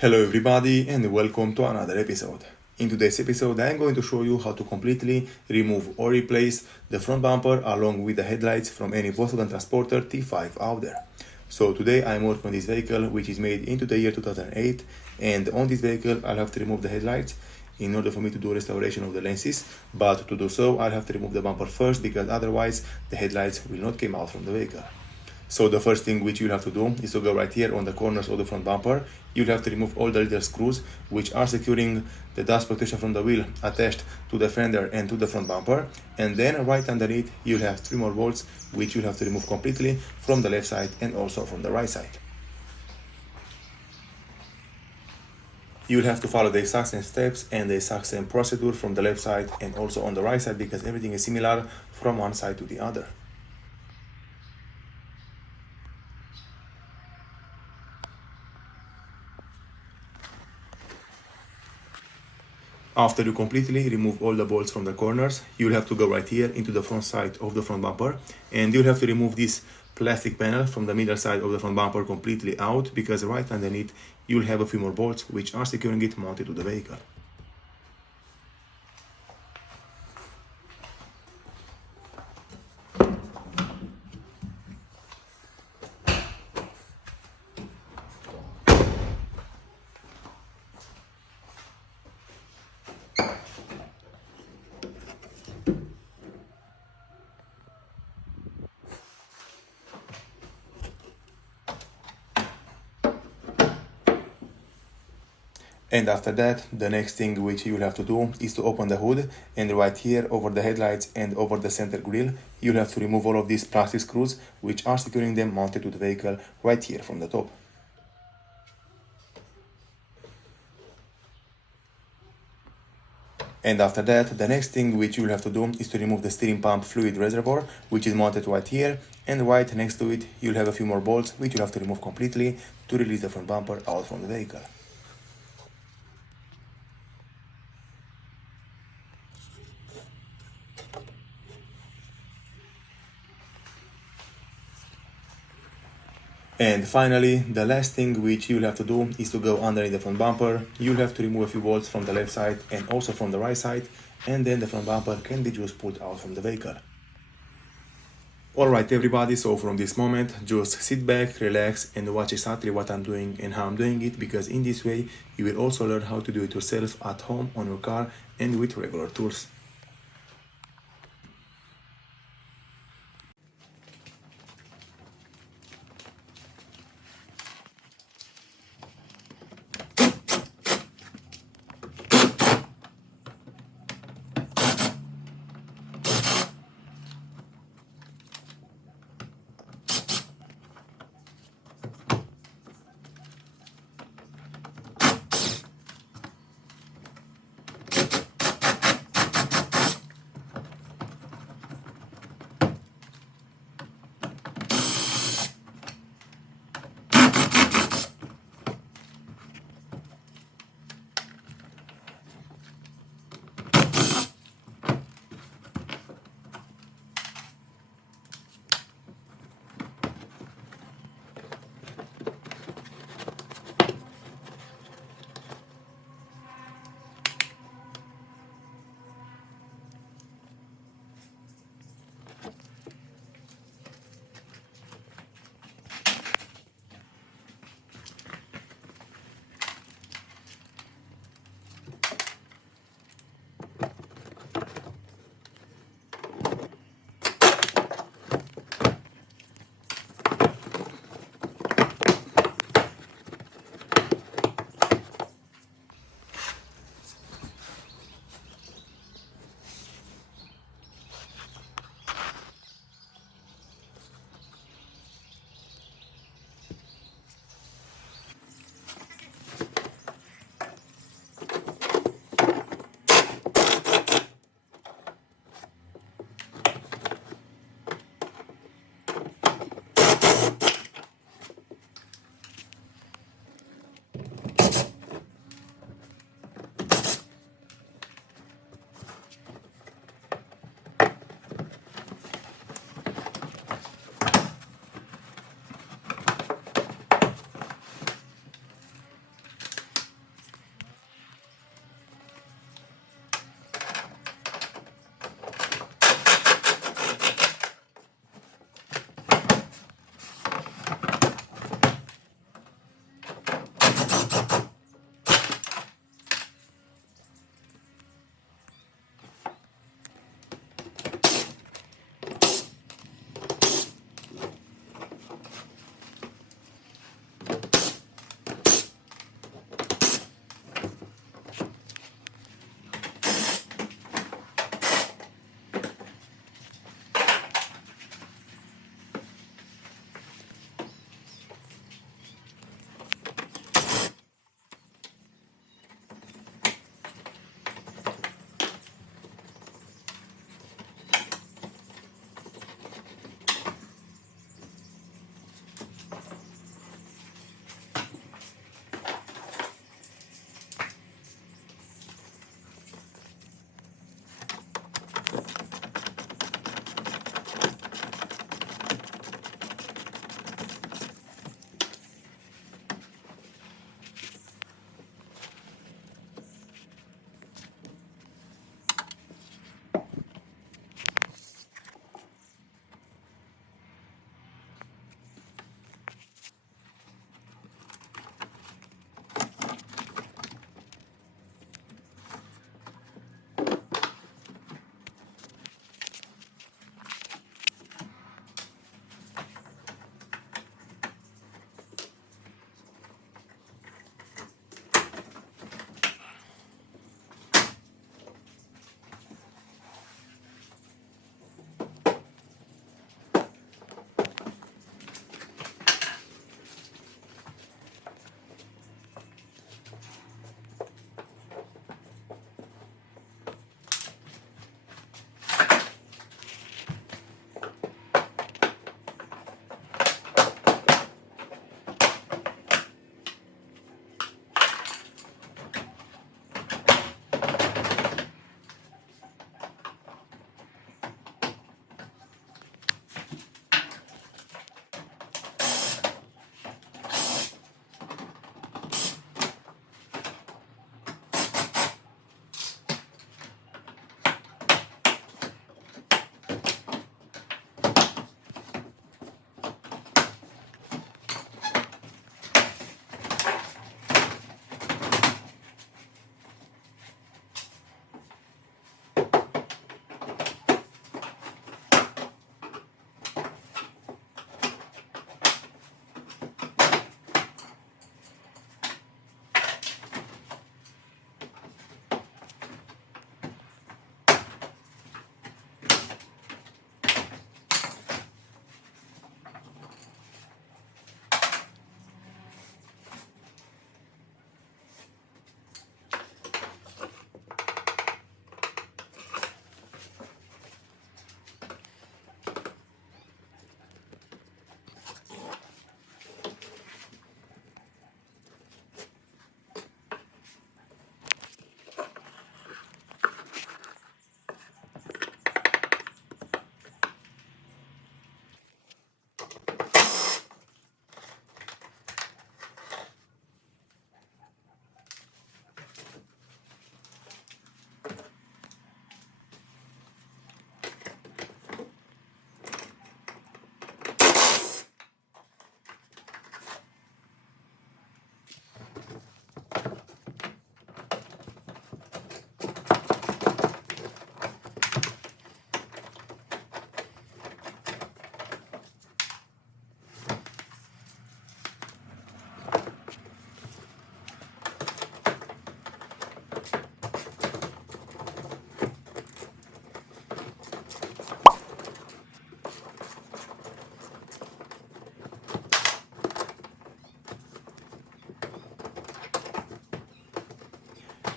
Hello everybody and welcome to another episode. In today's episode I am going to show you how to completely remove or replace the front bumper along with the headlights from any Volkswagen Transporter T5 out there. So today I am working on this vehicle which is made into the year 2008, and on this vehicle I'll have to remove the headlights in order for me to do restoration of the lenses, but to do so I'll have to remove the bumper first because otherwise the headlights will not come out from the vehicle. So the first thing which you'll have to do is to go right here on the corners of the front bumper. You'll have to remove all the little screws which are securing the dust protection from the wheel attached to the fender and to the front bumper. And then right underneath you'll have 3 more bolts which you'll have to remove completely from the left side and also from the right side. You'll have to follow the exact same steps and the exact same procedure from the left side and also on the right side because everything is similar from one side to the other. After you completely remove all the bolts from the corners, you'll have to go right here into the front side of the front bumper, and you'll have to remove this plastic panel from the middle side of the front bumper completely out because right underneath you'll have a few more bolts which are securing it mounted to the vehicle. And after that, the next thing which you'll have to do is to open the hood, and right here over the headlights and over the center grille, you'll have to remove all of these plastic screws which are securing them mounted to the vehicle right here from the top. And after that, the next thing which you'll have to do is to remove the steering pump fluid reservoir which is mounted right here, and right next to it you'll have a few more bolts which you'll have to remove completely to release the front bumper out from the vehicle. And finally, the last thing which you'll have to do is to go underneath the front bumper. You'll have to remove a few bolts from the left side and also from the right side, and then the front bumper can be just pulled out from the vehicle. Alright everybody, so from this moment, just sit back, relax and watch exactly what I'm doing and how I'm doing it, because in this way you will also learn how to do it yourself at home on your car and with regular tools.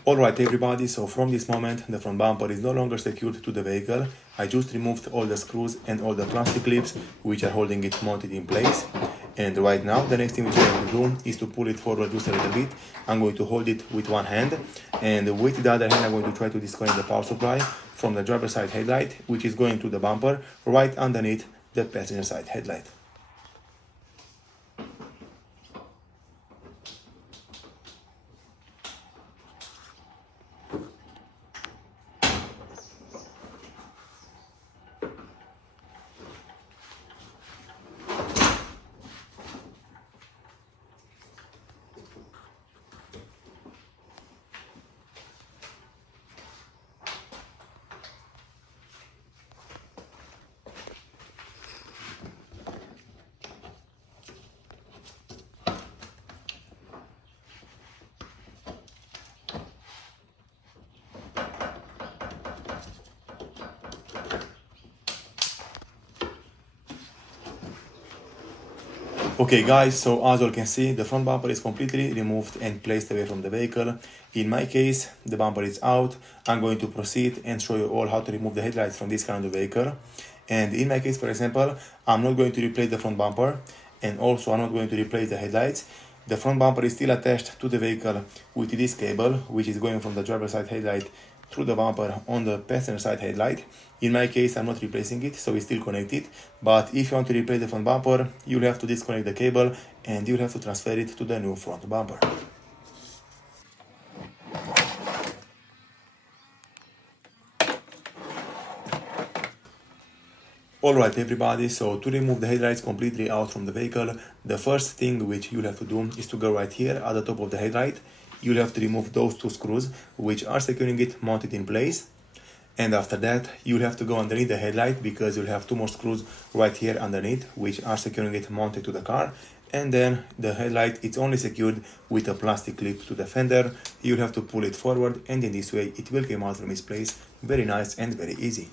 Alright everybody, so from this moment the front bumper is no longer secured to the vehicle. I just removed all the screws and all the plastic clips which are holding it mounted in place. And right now the next thing which I'm going to do is to pull it forward just a little bit. I'm going to hold it with one hand, and with the other hand I'm going to try to disconnect the power supply from the driver's side headlight, which is going to the bumper right underneath the passenger side headlight. Okay guys, so as you can see, the front bumper is completely removed and placed away from the vehicle. In my case, the bumper is out. I'm going to proceed and show you all how to remove the headlights from this kind of vehicle. And in my case, for example, I'm not going to replace the front bumper, and also I'm not going to replace the headlights. The front bumper is still attached to the vehicle with this cable, which is going from the driver's side headlight through the bumper on the passenger side headlight. In my case, I'm not replacing it, so it's still connected. But if you want to replace the front bumper, you'll have to disconnect the cable and you'll have to transfer it to the new front bumper. Alright everybody, so to remove the headlights completely out from the vehicle, the first thing which you'll have to do is to go right here at the top of the headlight. You'll have to remove those two screws which are securing it mounted in place. And after that, you'll have to go underneath the headlight, because you'll have two more screws right here underneath which are securing it mounted to the car. And then the headlight, it's only secured with a plastic clip to the fender. You'll have to pull it forward, and in this way it will come out from its place. Very nice and very easy.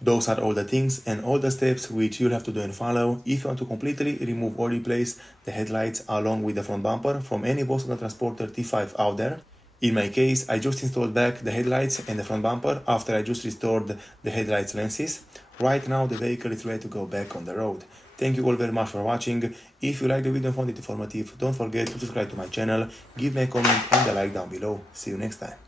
Those are all the things and all the steps which you'll have to do and follow if you want to completely remove or replace the headlights along with the front bumper from any Volkswagen Transporter T5 out there. In my case, I just installed back the headlights and the front bumper after I just restored the headlights lenses. Right now the vehicle is ready to go back on the road. Thank you all very much for watching. If you liked the video and found it informative, don't forget to subscribe to my channel, give me a comment and a like down below. See you next time.